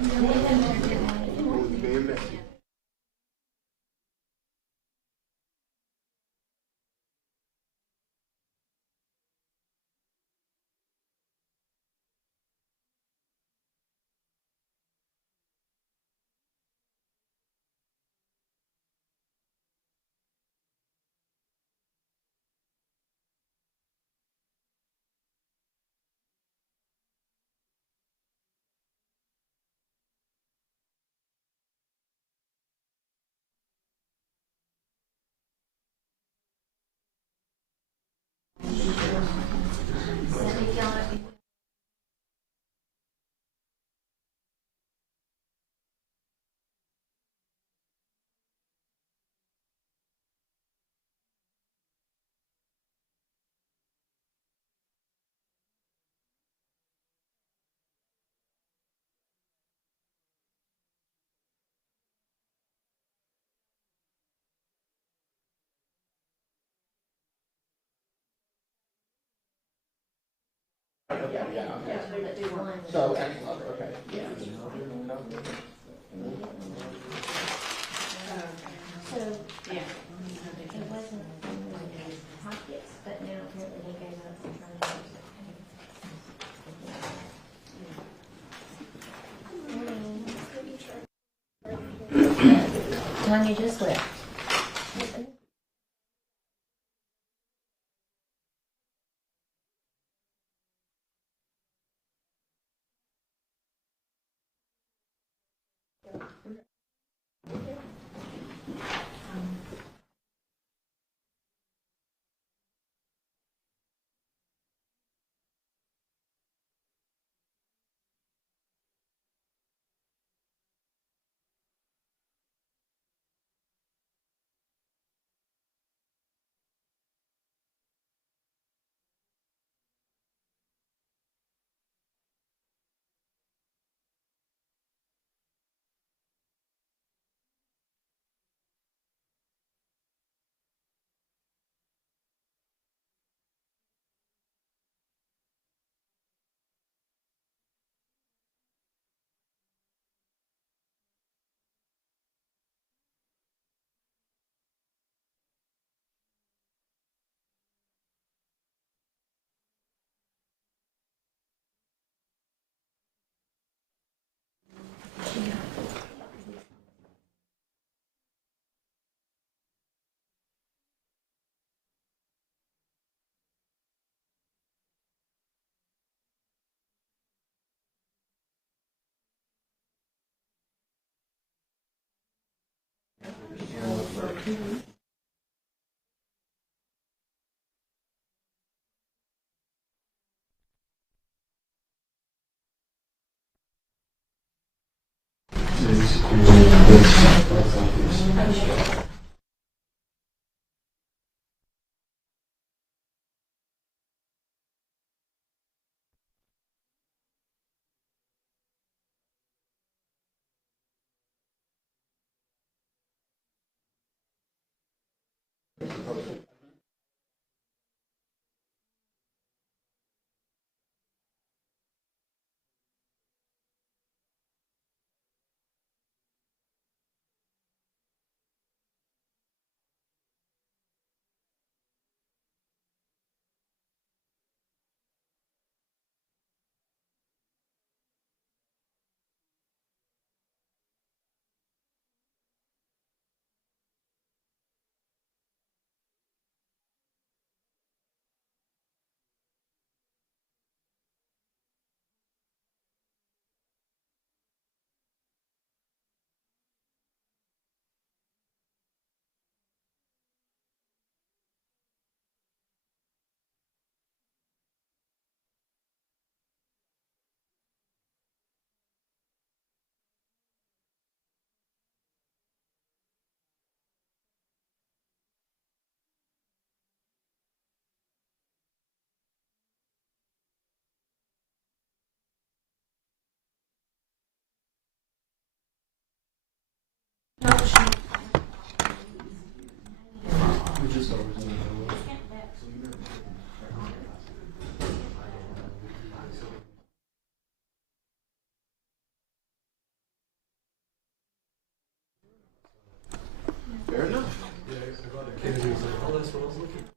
Being messy. So, excellent, okay. Yeah. So, yeah, it wasn't in his pockets, but now apparently he gave up and trying to use it. Tanya just left. Fair enough. Yeah, I got a kid who's like, oh, that's what I was looking for.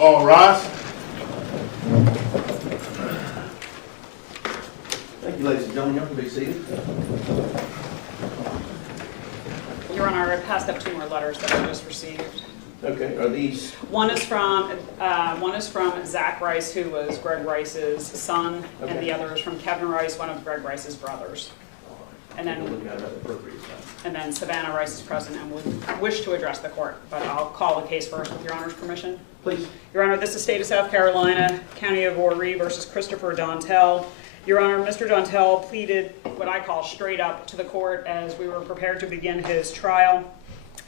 All rise. Thank you, ladies and gentlemen. You can be seated. Your Honor, I passed up 2 more letters that I just received. Okay, are these, One is from Zach Rice, who was Greg Rice's son, and Okay. the other is from Kevin Rice, one of Greg Rice's brothers. And we'll then, look at it at the appropriate time. and then Savannah Rice is present and would wish to address the court, but I'll call the case first with Your Honor's permission. Please. Your Honor, this is State of South Carolina, County of Horry versus Christopher Dontell. Your Honor, Mr. Dontell pleaded what I call straight up to the court as we were prepared to begin his trial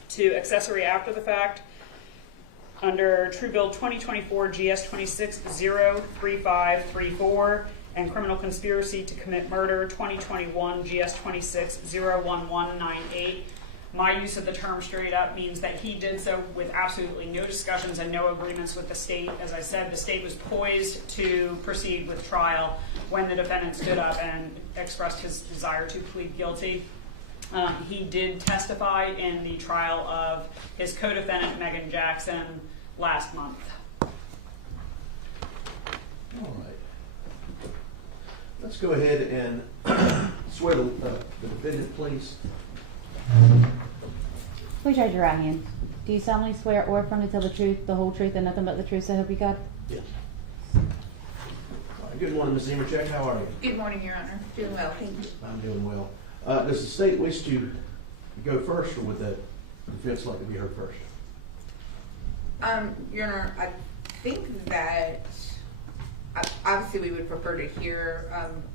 to accessory after the fact under True Bill 2024 GS 2603534 and criminal conspiracy to commit murder 2021 GS 2601198. My use of the term straight up means that he did so with absolutely no discussions and no agreements with the state. As I said, the state was poised to proceed with trial when the defendant stood up and expressed his desire to plead guilty. He did testify in the trial of his co-defendant, Meagan Jackson, last month. All right. Let's go ahead and swear the defendant, please. Please raise your right hand. Do you solemnly swear or affirm to tell the truth, the whole truth, and nothing but the truth, so help you God? Yes. All right. Good morning, Ms. Zemercheck. How are you? Good morning, Your Honor. Doing well, thank you. I'm doing well. Does the state wish to go first, or would the defense like to be heard first? Your Honor, I think that obviously we would prefer to hear.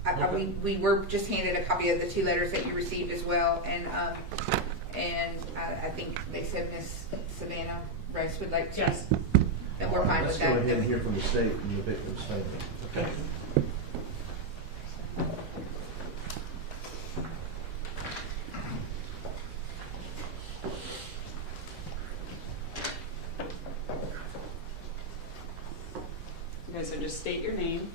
Okay. We were just handed a copy of the 2 letters that you received as well, and I think they said Miss Savannah Rice would like to. Yes. And we're fine with that. Let's go ahead and hear from the state and the victim's statement. Okay. Okay, so just state your name.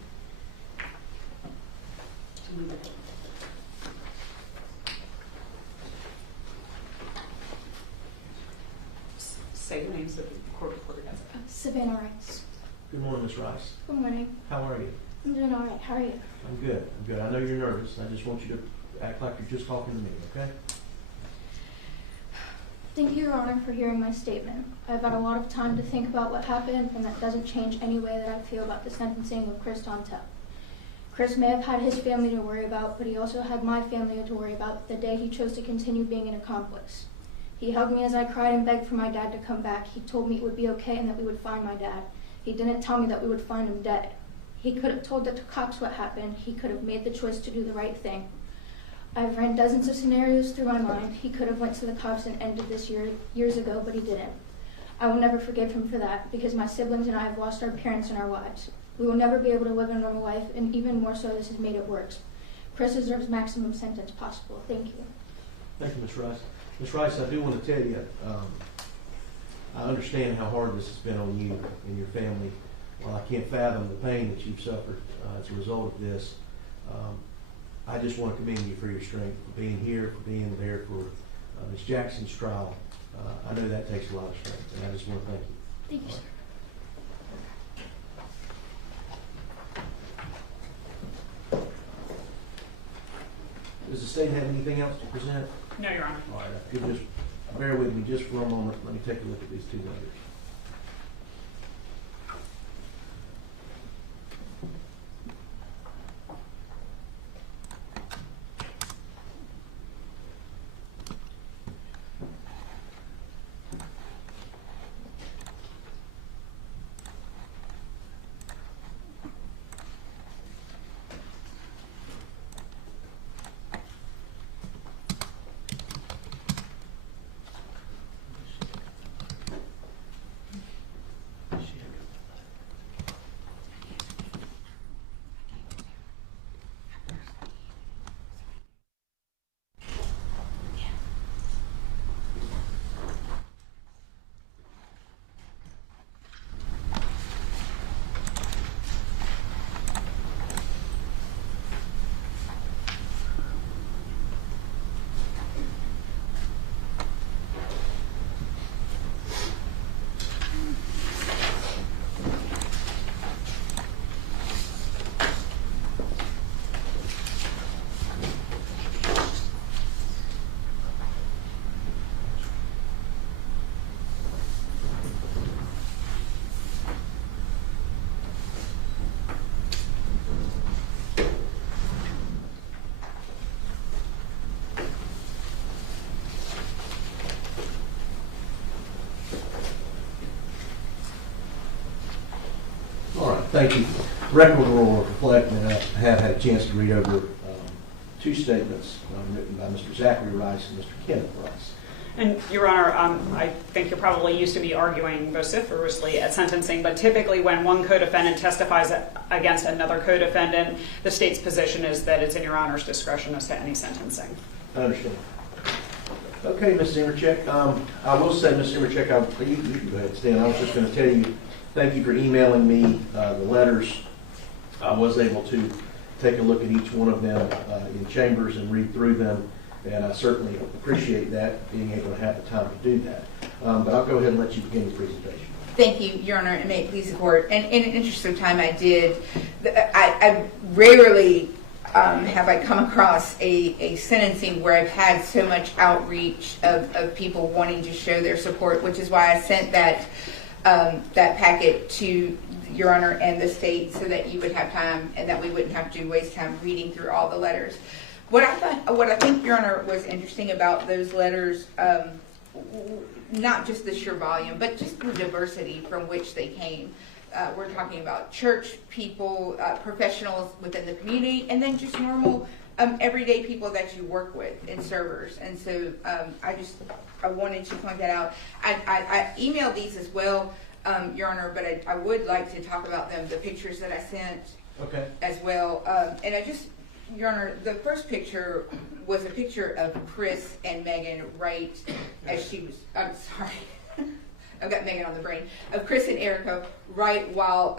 Say your name so the court reporter does it. Savannah Rice. Good morning, Ms. Rice. Good morning. How are you? I'm doing all right. How are you? I'm good. I'm good. I know you're nervous. I just want you to act like you're just talking to me, okay? Thank you, Your Honor, for hearing my statement. I've had a lot of time to think about what happened, and that doesn't change any way that I feel about the sentencing of Chris Dontell. Chris may have had his family to worry about, but he also had my family to worry about the day he chose to continue being an accomplice. He hugged me as I cried and begged for my dad to come back. He told me it would be okay and that we would find my dad. He didn't tell me that we would find him dead. He could have told the cops what happened. He could have made the choice to do the right thing. I've ran dozens of scenarios through my mind. He could have went to the cops and ended this years ago, but he didn't. I will never forgive him for that, because my siblings and I have lost our parents and our wives. We will never be able to live a normal life, and even more so, this has made it worse. Chris deserves maximum sentence possible. Thank you. Thank you, Ms. Rice. Ms. Rice, I do want to tell you, I understand how hard this has been on you and your family. While I can't fathom the pain that you've suffered as a result of this, I just want to commend you for your strength, for being here, for being there for Ms. Jackson's trial. I know that takes a lot of strength, and I just want to thank you. Thank you, sir. Does the state have anything else to present? No, Your Honor. All right, if you just bear with me just for a moment. Let me take a look at these 2 letters. Thank you. Record will reflect that I have had a chance to read over two statements written by Mr. Zachary Rice and Mr. Kenneth Rice. And Your Honor, I think you're probably used to me arguing vociferously at sentencing, but typically when one co-defendant testifies against another co-defendant, the state's position is that it's in Your Honor's discretion as to any sentencing. I understand. Okay, Ms. Zimmercheck. I will say, Ms. Zimmercheck, you can go ahead and stand. I was just going to tell you, thank you for emailing me the letters. I was able to take a look at each one of them in chambers and read through them. And I certainly appreciate that, being able to have the time to do that. But I'll go ahead and let you begin your presentation. Thank you, Your Honor, and may it please the court. And in an interest of time, I rarely have I come across a sentencing where I've had so much outreach of people wanting to show their support, which is why I sent that packet to Your Honor and the state so that you would have time and that we wouldn't have to waste time reading through all the letters. What I think, Your Honor, was interesting about those letters, not just the sheer volume, but just the diversity from which they came. We're talking about church people, professionals within the community, and then just normal, everyday people that you work with and servers. And so I wanted to point that out. I emailed these as well, Your Honor, but I would like to talk about them, the pictures that I sent as well. And Your Honor, the first picture was a picture of Chris and Meagan right as she was, I'm sorry, I've got Meagan on the brain, of Chris and Erica right while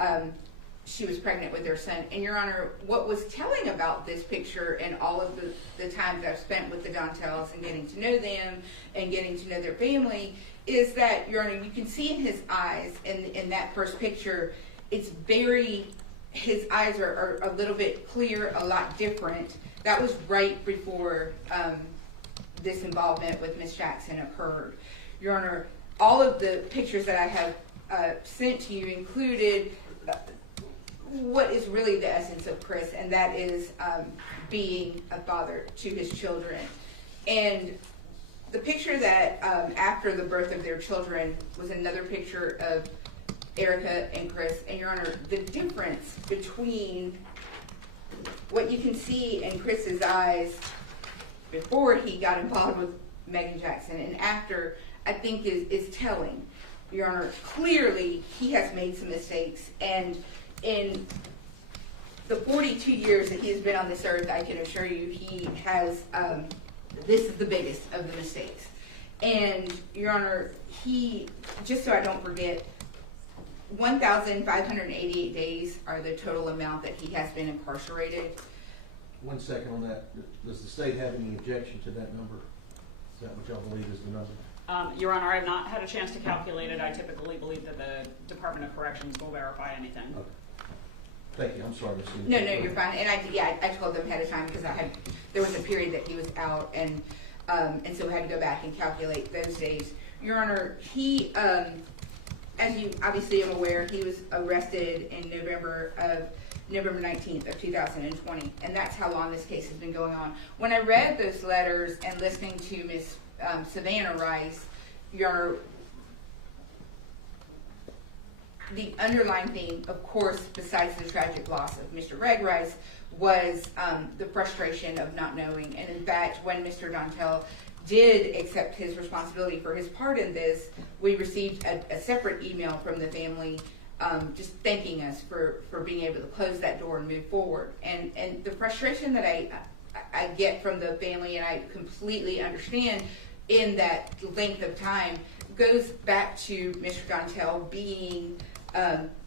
she was pregnant with their son. And Your Honor, what was telling about this picture and all of the times I've spent with the Dontells and getting to know them and getting to know their family is that, Your Honor, you can see in his eyes in that first picture, it's very, his eyes are a little bit clear, a lot different. That was right before this involvement with Miss Jackson occurred. Your Honor, all of the pictures that I have sent to you included what is really the essence of Chris, and that is being a father to his children. And the picture that after the birth of their children was another picture of Erica and Chris. And Your Honor, the difference between what you can see in Chris's eyes before he got involved with Meagan Jackson and after, I think is telling. Your Honor, clearly he has made some mistakes, and in the 42 years that he has been on this earth, I can assure you he has, this is the biggest of the mistakes. And Your Honor, he, just so I don't forget, 1,588 days are the total amount that he has been incarcerated. 1 second on that. Does the state have any objection to that number? Is that what y'all believe is the number? Your Honor, I have not had a chance to calculate it. I typically believe that the Department of Corrections will verify anything. Okay. Thank you. I'm sorry, Ms. No, you're fine. And I told them ahead of time because there was a period that he was out, and so we had to go back and calculate those days. Your Honor, he, as you obviously am aware, he was arrested in November 19th of 2020, and that's how long this case has been going on. When I read those letters and listening to Ms. Savannah Rice, Your Honor, the underlying theme, of course, besides the tragic loss of Mr. Greg Rice, was the frustration of not knowing. And in fact, when Mr. Dontell did accept his responsibility for his part in this, we received a separate email from the family just thanking us for being able to close that door and move forward. And the frustration that I get from the family, and I completely understand in that length of time, goes back to Mr. Dontell being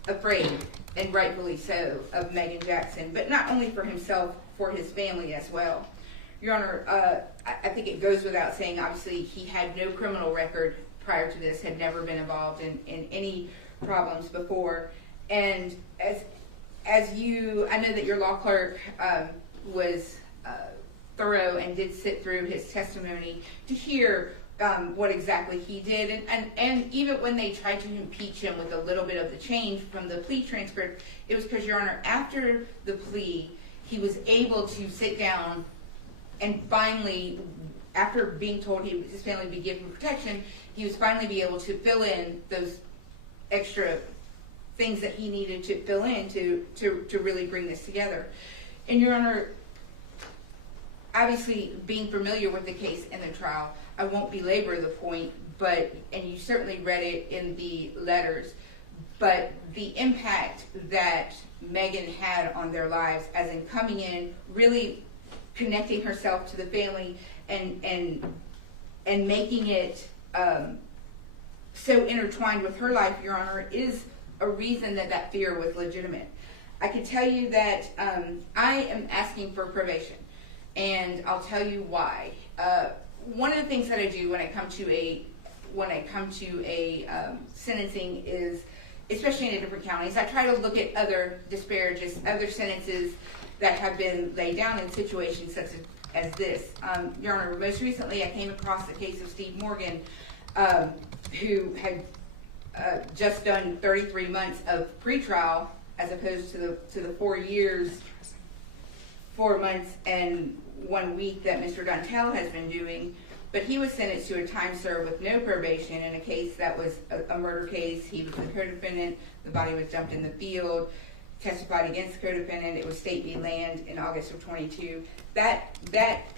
afraid, and rightfully so, of Meagan Jackson, but not only for himself, for his family as well. Your Honor, I think it goes without saying, obviously, he had no criminal record prior to this, had never been involved in any problems before. And as you, I know that your law clerk was thorough and did sit through his testimony to hear what exactly he did. And even when they tried to impeach him with a little bit of the change from the plea transcript, it was because, Your Honor, after the plea, he was able to sit down and finally, after being told his family would be given protection, he was finally be able to fill in those extra things that he needed to fill in to really bring this together. And Your Honor, obviously being familiar with the case and the trial, I won't belabor the point, and you certainly read it in the letters, but the impact that Meagan had on their lives, as in coming in, really connecting herself to the family and making it so intertwined with her life, Your Honor, is a reason that fear was legitimate. I can tell you that I am asking for probation, and I'll tell you why. One of the things that I do when I come to a sentencing is, especially in different counties, I try to look at other sentences that have been laid down in situations such as this. Your Honor, most recently I came across the case of Steve Morgan, who had just done 33 months of pretrial as opposed to the 4 years, 4 months and 1 week that Mr. Dontell has been doing. But he was sentenced to a time served with no probation in a case that was a murder case. He was the co-defendant. The body was dumped in the field. Testified against the co-defendant. It was State v. Land in August of 22. That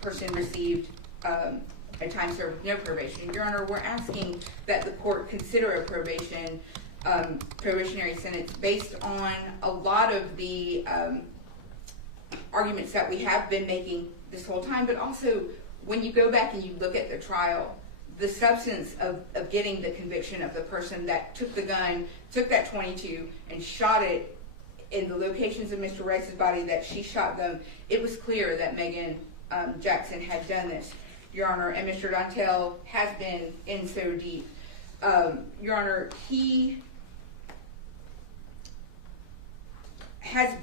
person received a time served with no probation. Your Honor, we're asking that the court consider a probationary sentence based on a lot of the arguments that we have been making this whole time, but also when you go back and you look at the trial, the substance of getting the conviction of the person that took the gun, took that 22 and shot it in the locations of Mr. Rice's body that she shot them, it was clear that Meagan Jackson had done this, Your Honor, and Mr. Dontell has been in so deep. Your Honor, he has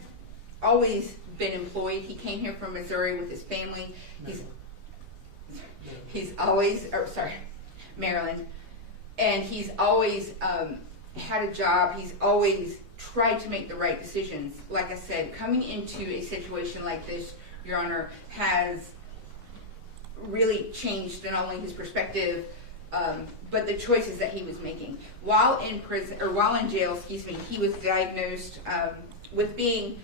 always been employed. He came here from Missouri with his family. He's always, Maryland, and he's always had a job. He's always tried to make the right decisions. Like I said, coming into a situation like this, Your Honor, has really changed not only his perspective, but the choices that he was making. While in prison, or while in jail, he was diagnosed with being,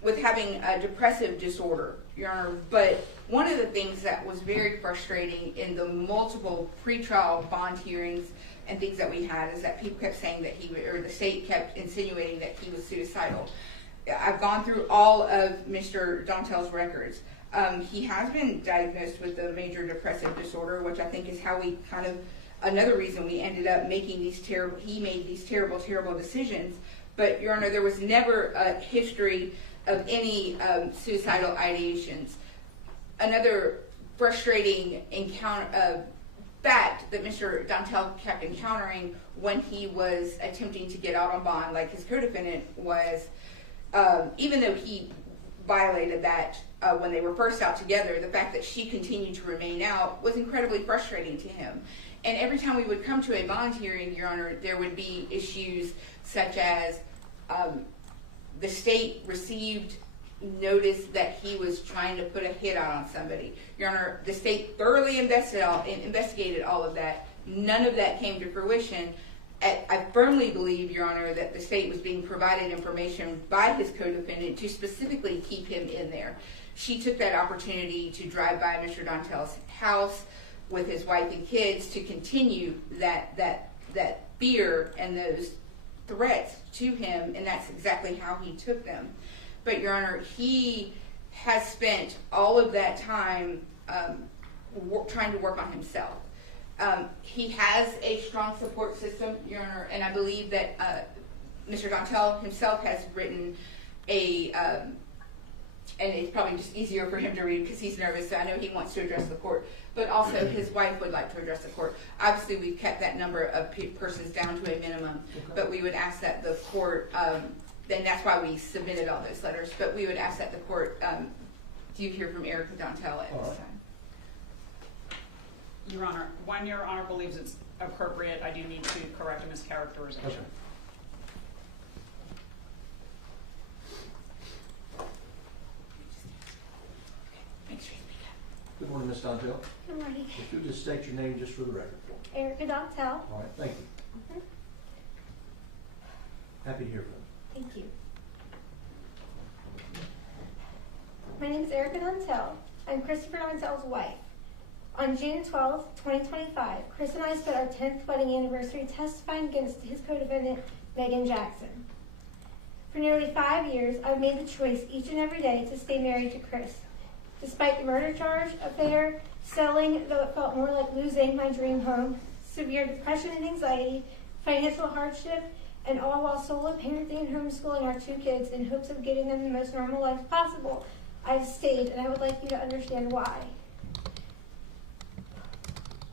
with having a depressive disorder, Your Honor. But one of the things that was very frustrating in the multiple pretrial bond hearings and things that we had is that people kept saying that the state kept insinuating that he was suicidal. I've gone through all of Mr. Dontell's records. He has been diagnosed with a major depressive disorder, which I think is how we another reason we ended up making he made these terrible, terrible decisions. But Your Honor, there was never a history of any suicidal ideations. Another frustrating fact that Mr. Dontell kept encountering when he was attempting to get out on bond, like his co-defendant was, even though he violated that when they were first out together, the fact that she continued to remain out was incredibly frustrating to him. And every time we would come to a bond hearing, Your Honor, there would be issues such as the state received notice that he was trying to put a hit out on somebody. Your Honor, the state thoroughly investigated all of that. None of that came to fruition. I firmly believe, Your Honor, that the state was being provided information by his co-defendant to specifically keep him in there. She took that opportunity to drive by Mr. Dontell's house with his wife and kids to continue that fear and those threats to him, and that's exactly how he took them. But Your Honor, he has spent all of that time trying to work on himself. He has a strong support system, Your Honor, and I believe that Mr. Dontell himself has written and it's probably just easier for him to read because he's nervous, so I know he wants to address the court, but also his wife would like to address the court. Obviously, we've kept that number of persons down to a minimum, but we would ask that the court, then that's why we submitted all those letters, but we would ask that the court, do you hear from Erica Dontell at this time? Your Honor, when Your Honor believes it's appropriate, I do need to correct a mischaracterization. Okay. Good morning, Ms. Dontell. Good morning. If you'll just state your name just for the record. Erica Dontell. All right, thank you. Happy to hear from you. Thank you. My name is Erica Dontell. I'm Christopher Dontell's wife. On June 12, 2025, Chris and I spent our 10th wedding anniversary testifying against his co-defendant, Meagan Jackson. For nearly 5 years, I've made the choice each and every day to stay married to Chris. Despite the murder charge, affair, selling, though it felt more like losing my dream home, severe depression and anxiety, financial hardship, and all while solo parenting and homeschooling our 2 kids in hopes of getting them the most normal life possible, I've stayed, and I would like you to understand why.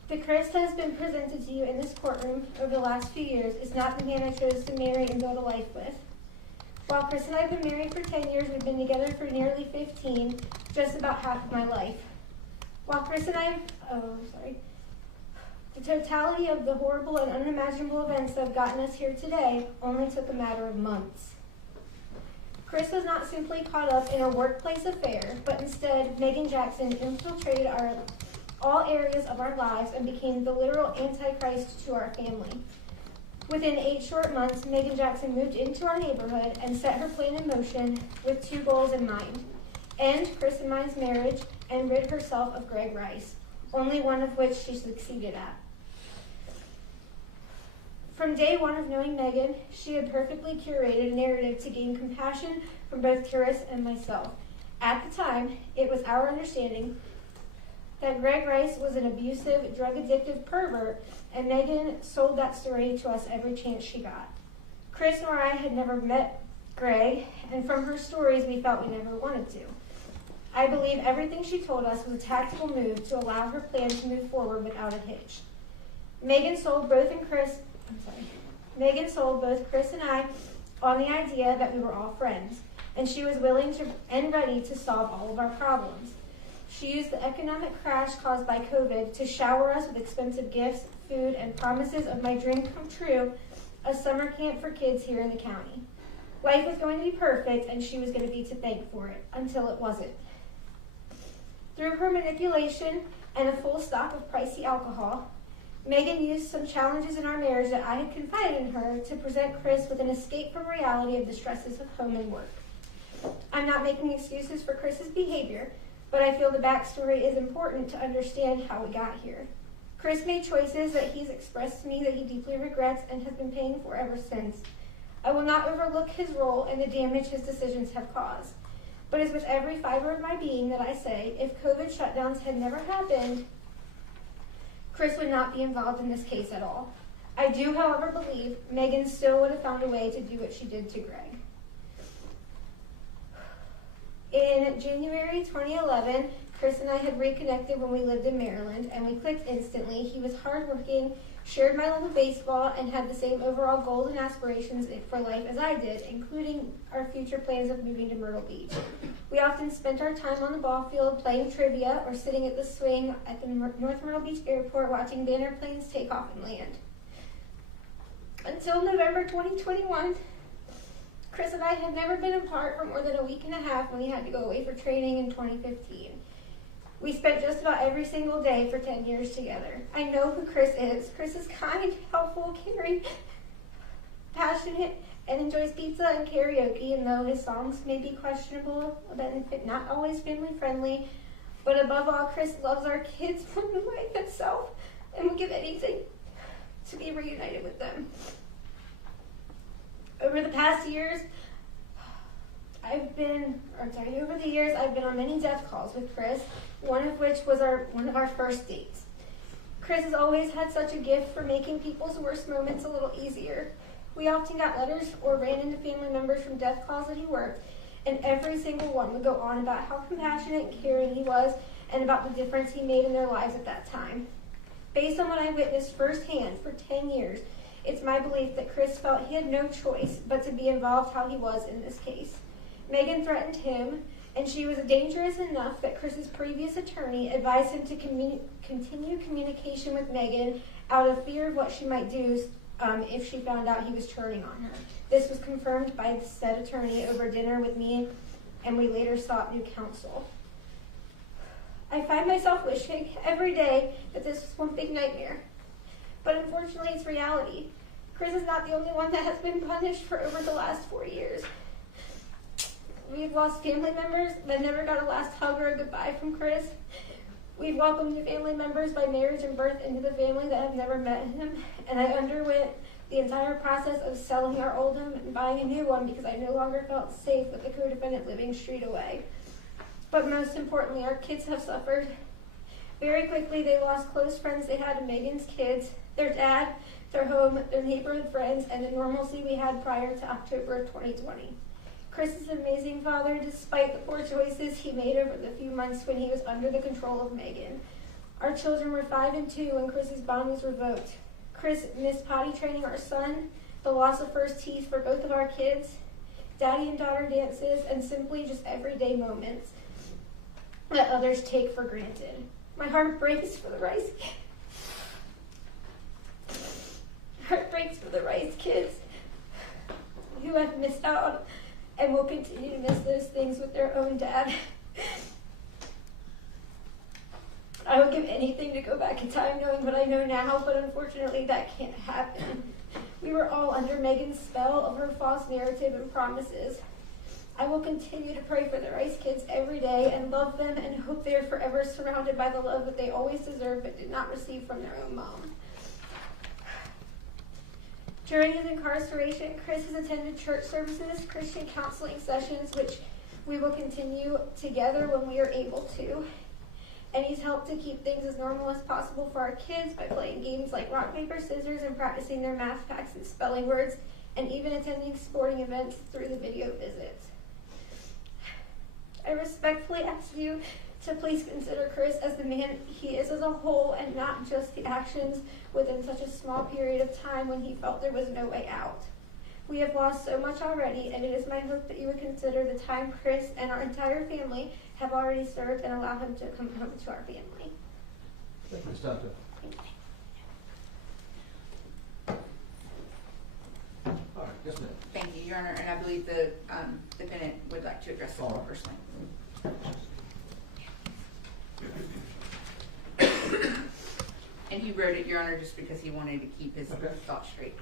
The Chris that has been presented to you in this courtroom over the last few years is not the man I chose to marry and build a life with. While Chris and I have been married for 10 years, we've been together for nearly 15, just about half of my life. While Chris and I, the totality of the horrible and unimaginable events that have gotten us here today only took a matter of months. Chris was not simply caught up in a workplace affair, but instead Meagan Jackson infiltrated all areas of our lives and became the literal antichrist to our family. Within 8 short months, Meagan Jackson moved into our neighborhood and set her plan in motion with 2 goals in mind: end Chris and mine's marriage and rid herself of Greg Rice, only one of which she succeeded at. From day one of knowing Meagan, she had perfectly curated a narrative to gain compassion from both Chris and myself. At the time, it was our understanding that Greg Rice was an abusive, drug-addictive pervert, and Meagan sold that story to us every chance she got. Chris nor I had never met Greg, and from her stories, we felt we never wanted to. I believe everything she told us was a tactical move to allow her plan to move forward without a hitch. Meagan sold both Chris and I on the idea that we were all friends, and she was willing to and ready to solve all of our problems. She used the economic crash caused by COVID to shower us with expensive gifts, food, and promises of my dream come true, a summer camp for kids here in the county. Life was going to be perfect, and she was going to be to thank for it, until it wasn't. Through her manipulation and a full stock of pricey alcohol, Meagan used some challenges in our marriage that I had confided in her to present Chris with an escape from reality of the stresses of home and work. I'm not making excuses for Chris's behavior, but I feel the backstory is important to understand how we got here. Chris made choices that he's expressed to me that he deeply regrets and has been paying for ever since. I will not overlook his role and the damage his decisions have caused. But it's with every fiber of my being that I say, if COVID shutdowns had never happened, Chris would not be involved in this case at all. I do, however, believe Meagan still would have found a way to do what she did to Greg. In January 2011, Chris and I had reconnected when we lived in Maryland, and we clicked instantly. He was hardworking, shared my love of baseball, and had the same overall goals and aspirations for life as I did, including our future plans of moving to Myrtle Beach. We often spent our time on the ball field playing trivia or sitting at the swing at the North Myrtle Beach Airport watching banner planes take off and land. Until November 2021, Chris and I had never been apart for more than a week and a half when he had to go away for training in 2015. We spent just about every single day for 10 years together. I know who Chris is. Chris is kind, helpful, caring, passionate, and enjoys pizza and karaoke, and though his songs may be questionable, not always family friendly, but above all, Chris loves our kids more than life itself and would give anything to be reunited with them. Over the years, I've been on many death calls with Chris, one of which was one of our first dates. Chris has always had such a gift for making people's worst moments a little easier. We often got letters or ran into family members from death calls that he worked, and every single one would go on about how compassionate and caring he was and about the difference he made in their lives at that time. Based on what I witnessed firsthand for 10 years, it's my belief that Chris felt he had no choice but to be involved how he was in this case. Meagan threatened him, and she was dangerous enough that Chris's previous attorney advised him to continue communication with Meagan out of fear of what she might do if she found out he was turning on her. This was confirmed by the said attorney over dinner with me, and we later sought new counsel. I find myself wishing every day that this was one big nightmare, but unfortunately it's reality. Chris is not the only one that has been punished for over the last 4 years. We've lost family members that never got a last hug or a goodbye from Chris. We've welcomed new family members by marriage and birth into the family that have never met him, and I underwent the entire process of selling our old home and buying a new one because I no longer felt safe with the co-defendant living street away. But most importantly, our kids have suffered. Very quickly, they lost close friends they had in Meagan's kids, their dad, their home, their neighborhood friends, and the normalcy we had prior to October of 2020. Chris is an amazing father despite the poor choices he made over the few months when he was under the control of Meagan. Our children were 5 and 2 when Chris's bond was revoked. Chris missed potty training our son, the loss of first teeth for both of our kids, daddy and daughter dances, and simply just everyday moments that others take for granted. My heart breaks for the Rice kids who have missed out and will continue to miss those things with their own dad. I would give anything to go back in time knowing what I know now, but unfortunately that can't happen. We were all under Meagan's spell of her false narrative and promises. I will continue to pray for the Rice kids every day and love them and hope they are forever surrounded by the love that they always deserved but did not receive from their own mom. During his incarceration, Chris has attended church services, Christian counseling sessions, which we will continue together when we are able to. And he's helped to keep things as normal as possible for our kids by playing games like rock, paper, scissors and practicing their math facts and spelling words, and even attending sporting events through the video visits. I respectfully ask you to please consider Chris as the man he is as a whole and not just the actions within such a small period of time when he felt there was no way out. We have lost so much already, and it is my hope that you would consider the time Chris and our entire family have already served and allow him to come home to our family. Thank you, Ms. Dontell. All right, yes, ma'am. Thank you, Your Honor, and I believe the defendant would like to address the All court right. personally. And he wrote it, Your Honor, just because he wanted to keep his thoughts straight.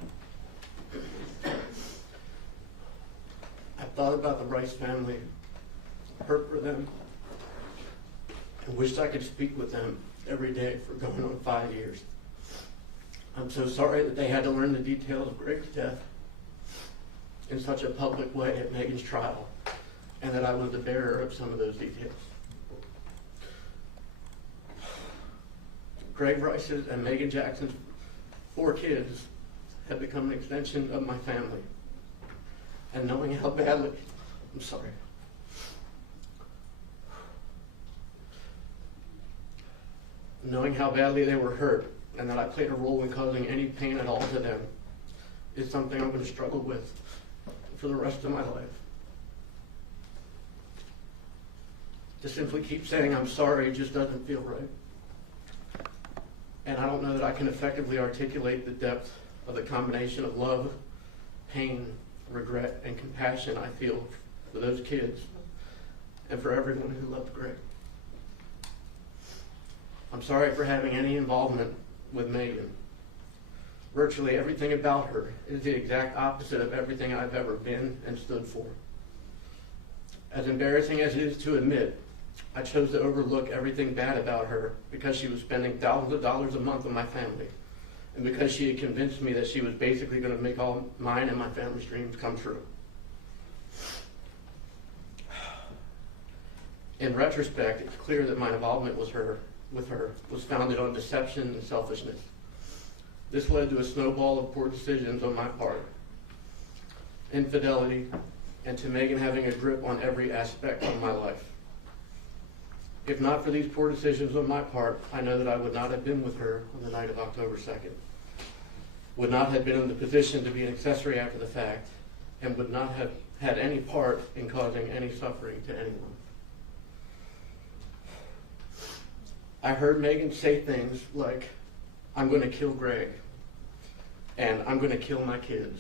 I've thought about the Rice family, hurt for them, and wished I could speak with them every day for going on 5 years. I'm so sorry that they had to learn the details of Greg's death in such a public way at Meagan's trial, and that I was the bearer of some of those details. Greg Rice's and Meagan Jackson's 4 kids have become an extension of my family. And knowing how badly, I'm sorry. Knowing how badly they were hurt and that I played a role in causing any pain at all to them is something I'm going to struggle with for the rest of my life. To simply keep saying I'm sorry just doesn't feel right. And I don't know that I can effectively articulate the depth of the combination of love, pain, regret, and compassion I feel for those kids and for everyone who loved Greg. I'm sorry for having any involvement with Meagan. Virtually everything about her is the exact opposite of everything I've ever been and stood for. As embarrassing as it is to admit, I chose to overlook everything bad about her because she was spending thousands of dollars a month on my family, and because she had convinced me that she was basically going to make all mine and my family's dreams come true. In retrospect, it's clear that my involvement with her was founded on deception and selfishness. This led to a snowball of poor decisions on my part, infidelity, and to Meagan having a grip on every aspect of my life. If not for these poor decisions on my part, I know that I would not have been with her on the night of October 2nd, would not have been in the position to be an accessory after the fact, and would not have had any part in causing any suffering to anyone. I heard Meagan say things like, "I'm going to kill Greg," and "I'm going to kill my kids."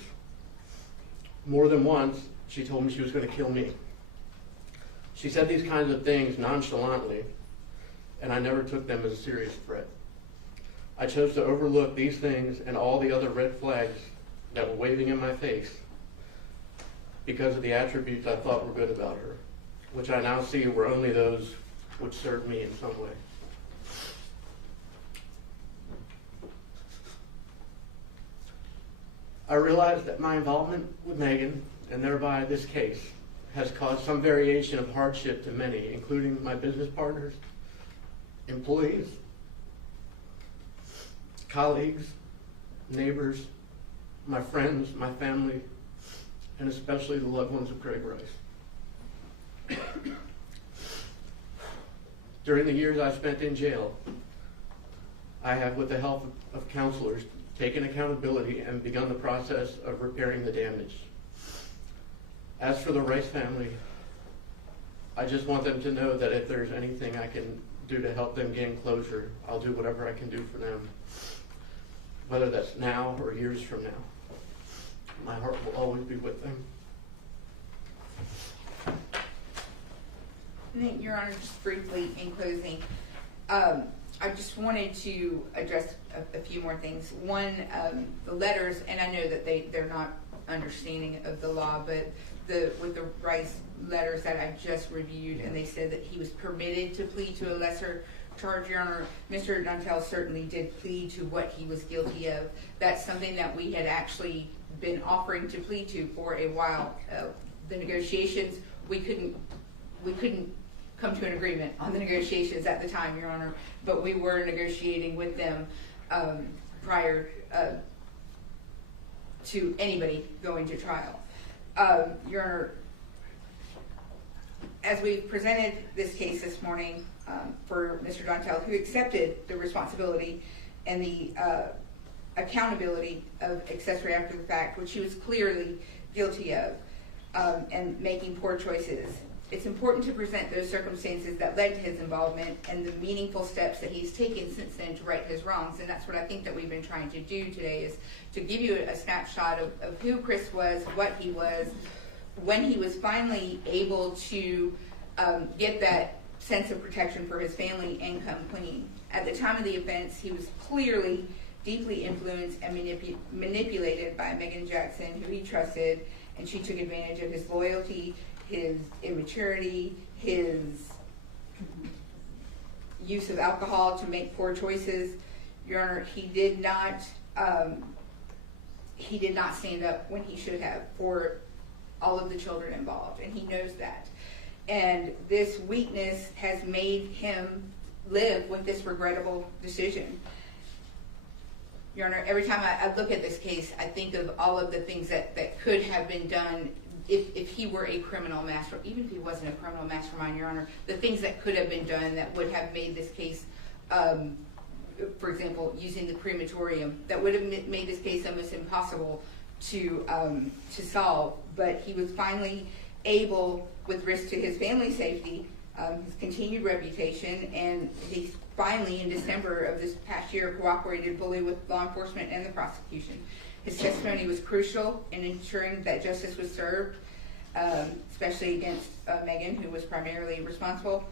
More than once, she told me she was going to kill me. She said these kinds of things nonchalantly, and I never took them as a serious threat. I chose to overlook these things and all the other red flags that were waving in my face because of the attributes I thought were good about her, which I now see were only those which served me in some way. I realized that my involvement with Meagan, and thereby this case, has caused some variation of hardship to many, including my business partners, employees, colleagues, neighbors, my friends, my family, and especially the loved ones of Greg Rice. During the years I spent in jail, I have, with the help of counselors, taken accountability and begun the process of repairing the damage. As for the Rice family, I just want them to know that if there's anything I can do to help them gain closure, I'll do whatever I can do for them, whether that's now or years from now. My heart will always be with them. Your Honor, just briefly in closing, I just wanted to address a few more things. One, the letters, and I know that they're not understanding of the law, but with the Rice letters that I've just reviewed, and they said that he was permitted to plead to a lesser charge, Your Honor, Mr. Dontell certainly did plead to what he was guilty of. That's something that we had actually been offering to plead to for a while. The negotiations, we couldn't come to an agreement on the negotiations at the time, Your Honor, but we were negotiating with them prior to anybody going to trial. Your Honor, as we presented this case this morning for Mr. Dontell, who accepted the responsibility and the accountability of accessory after the fact, which he was clearly guilty of, and making poor choices, it's important to present those circumstances that led to his involvement and the meaningful steps that he's taken since then to right his wrongs. And that's what I think that we've been trying to do today, is to give you a snapshot of who Chris was, what he was, when he was finally able to get that sense of protection for his family and come clean. At the time of the offense, he was clearly deeply influenced and manipulated by Meagan Jackson, who he trusted, and she took advantage of his loyalty, his immaturity, his use of alcohol to make poor choices. Your Honor, he did not stand up when he should have for all of the children involved, and he knows that. And this weakness has made him live with this regrettable decision. Your Honor, every time I look at this case, I think of all of the things that could have been done if he were a criminal mastermind, even if he wasn't a criminal mastermind, Your Honor, the things that could have been done that would have made this case, for example, using the crematorium, that would have made this case almost impossible to solve. But he was finally able, with risk to his family's safety, his continued reputation, and he finally, in December of this past year, cooperated fully with law enforcement and the prosecution. His testimony was crucial in ensuring that justice was served, especially against Meagan, who was primarily responsible.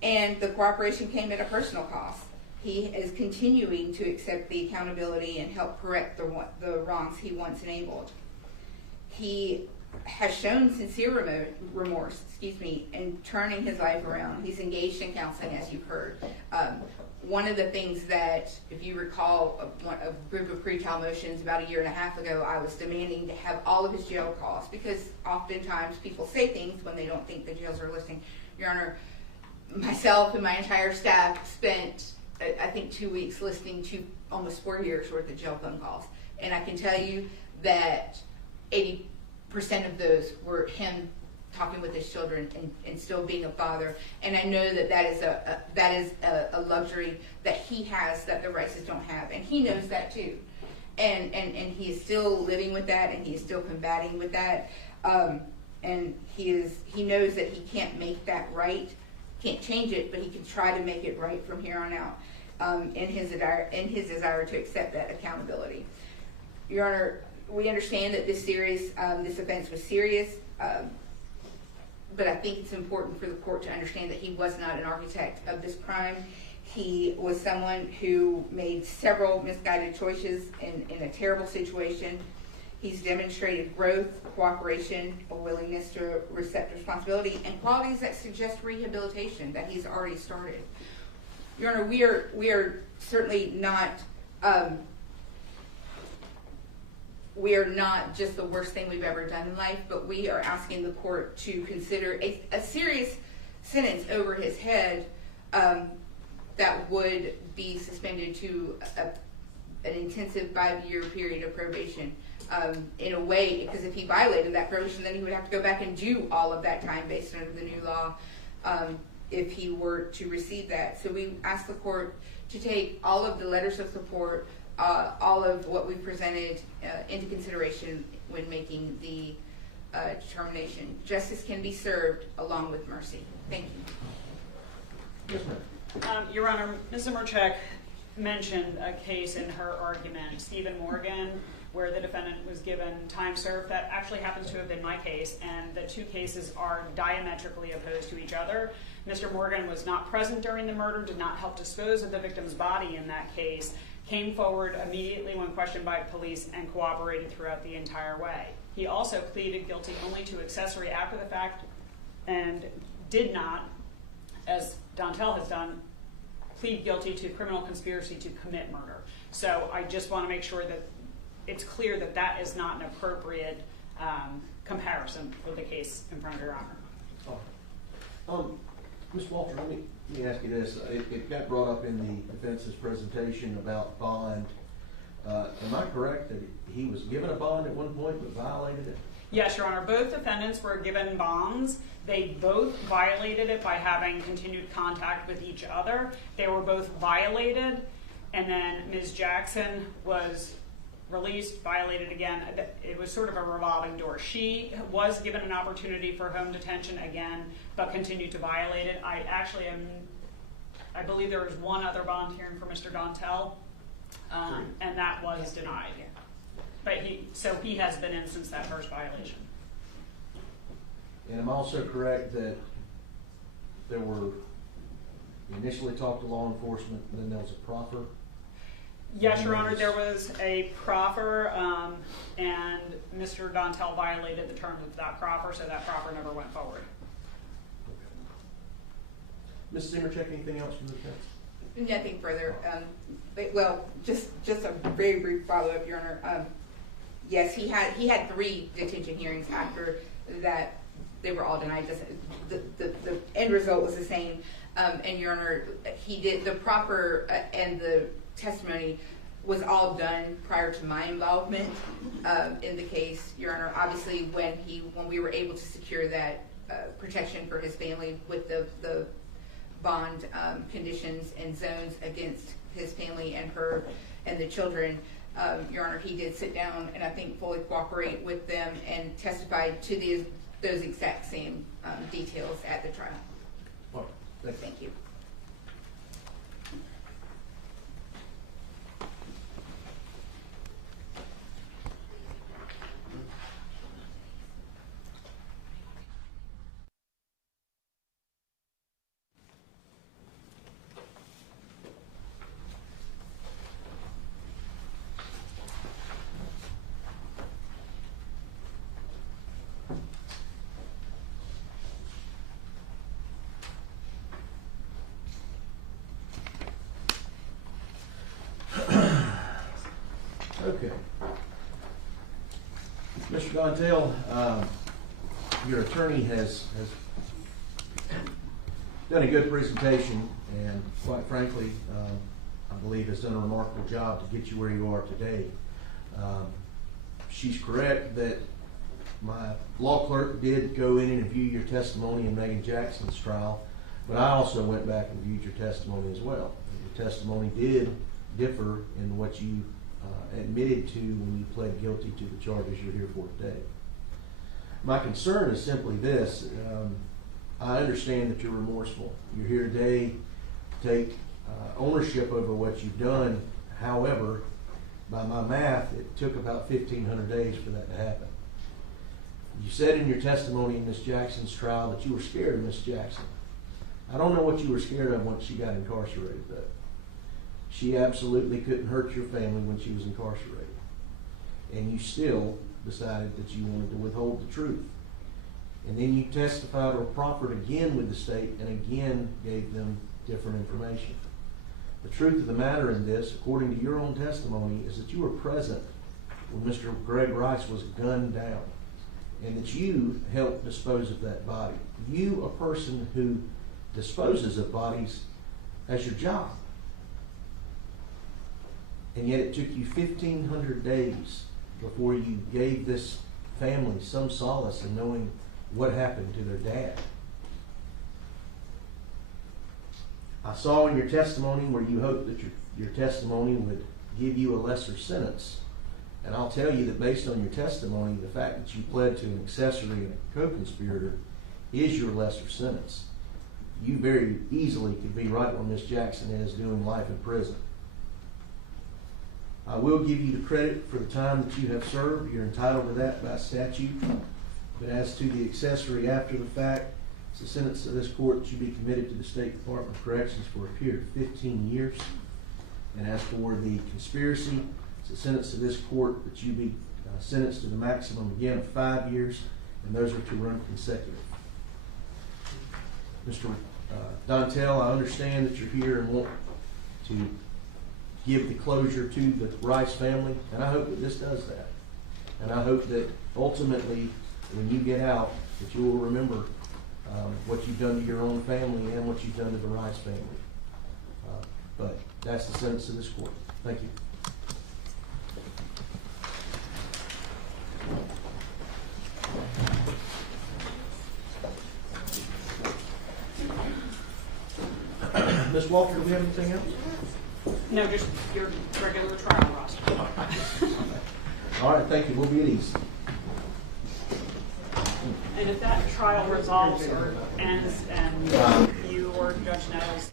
And the cooperation came at a personal cost. He is continuing to accept the accountability and help correct the wrongs he once enabled. He has shown sincere remorse, in turning his life around. He's engaged in counseling, as you've heard. One of the things that, if you recall, a group of pretrial motions about 1.5 years ago, I was demanding to have all of his jail costs, because oftentimes people say things when they don't think the jails are listening. Your Honor, myself and my entire staff spent, I think, 2 weeks listening to almost 4 years worth of jail phone calls. And I can tell you that 80% of those were him talking with his children and still being a father. And I know that is a luxury that he has that the Rices don't have, and he knows that too. And he is still living with that, and he is still combating with that. And he knows that he can't make that right, can't change it, but he can try to make it right from here on out. In his desire to accept that accountability. Your Honor, we understand that this offense was serious. But I think it's important for the court to understand that he was not an architect of this crime. He was someone who made several misguided choices in a terrible situation. He's demonstrated growth, cooperation, a willingness to accept responsibility, and qualities that suggest rehabilitation that he's already started. Your Honor, we are certainly not we are not just the worst thing we've ever done in life, but we are asking the court to consider a serious sentence over his head that would be suspended to an intensive 5-year period of probation. In a way, because if he violated that probation, then he would have to go back and do all of that time based on the new law if he were to receive that. So we ask the court to take all of the letters of support, all of what we presented into consideration when making the determination. Justice can be served along with mercy. Thank you. Yes, ma'am. Your Honor, Ms. Zimmercheck mentioned a case in her argument, Stephen Morgan, where the defendant was given time served. That actually happens to have been my case, and the two cases are diametrically opposed to each other. Mr. Morgan was not present during the murder, did not help dispose of the victim's body in that case, came forward immediately when questioned by police, and cooperated throughout the entire way. He also pleaded guilty only to accessory after the fact, and did not, as Dontell has done, plead guilty to criminal conspiracy to commit murder. So I just want to make sure that it's clear that that is not an appropriate comparison for the case in front of Your Honor. Ms. Walter, let me ask you this. It got brought up in the defense's presentation about bond. Am I correct that he was given a bond at one point but violated it? Yes, Your Honor. Both defendants were given bonds. They both violated it by having continued contact with each other. They were both violated, and then Ms. Jackson was released, violated again. It was sort of a revolving door. She was given an opportunity for home detention again, but continued to violate it. I believe there was one other bond hearing for Mr. Dontell, and that was denied. But he has been in since that first violation. And I'm also correct that there were initially talked to law enforcement, and then there was a proffer? Yes, Your Honor, there was a proffer, and Mr. Dontell violated the terms of that proffer, so that proffer never went forward. Okay. Ms. Zimmercheck, anything else from the defense? Nothing further. Well, just a very brief follow-up, Your Honor. Yes, he had 3 detention hearings after that. They were all denied. Just the end result was the same. And Your Honor, he did the proper and the testimony was all done prior to my involvement in the case, Your Honor. Obviously, when we were able to secure that protection for his family with the bond conditions and zones against his family and her and the children, Your Honor, he did sit down and I think fully cooperate with them and testify to those exact same details at the trial. All right. Thank you. Okay. Mr. Dontell, your attorney has done a good presentation and quite frankly, I believe has done a remarkable job to get you where you are today. She's correct that my law clerk did go in and view your testimony in Meagan Jackson's trial, but I also went back and viewed your testimony as well. Your testimony did differ in what you admitted to when you pled guilty to the charges you're here for today. My concern is simply this. I understand that you're remorseful. You're here today to take ownership over what you've done. However, by my math, it took about 1,500 days for that to happen. You said in your testimony in Ms. Jackson's trial that you were scared of Ms. Jackson. I don't know what you were scared of once she got incarcerated, though. She absolutely couldn't hurt your family when she was incarcerated. And you still decided that you wanted to withhold the truth. And then you testified or proffered again with the state and again gave them different information. The truth of the matter in this, according to your own testimony, is that you were present when Mr. Greg Rice was gunned down and that you helped dispose of that body. You, a person who disposes of bodies as your job. And yet it took you 1,500 days before you gave this family some solace in knowing what happened to their dad. I saw in your testimony where you hoped that your testimony would give you a lesser sentence. And I'll tell you that based on your testimony, the fact that you pled to an accessory and a co-conspirator is your lesser sentence. You very easily could be right where Ms. Jackson is, doing life in prison. I will give you the credit for the time that you have served. You're entitled to that by statute. But as to the accessory after the fact, it's a sentence of this court that you be committed to the State Department of Corrections for a period of 15 years. And as for the conspiracy, it's a sentence of this court that you be sentenced to the maximum again of 5 years, and those are to run consecutive. Mr. Dontell, I understand that you're here and want to give the closure to the Rice family, and I hope that this does that. And I hope that ultimately, when you get out, that you will remember what you've done to your own family and what you've done to the Rice family. But that's the sentence of this court. Thank you. Ms. Walker, do we have anything else? No, just your regular trial roster. All right, thank you. We'll be at ease. And if that trial resolves or ends and you or Judge Nettles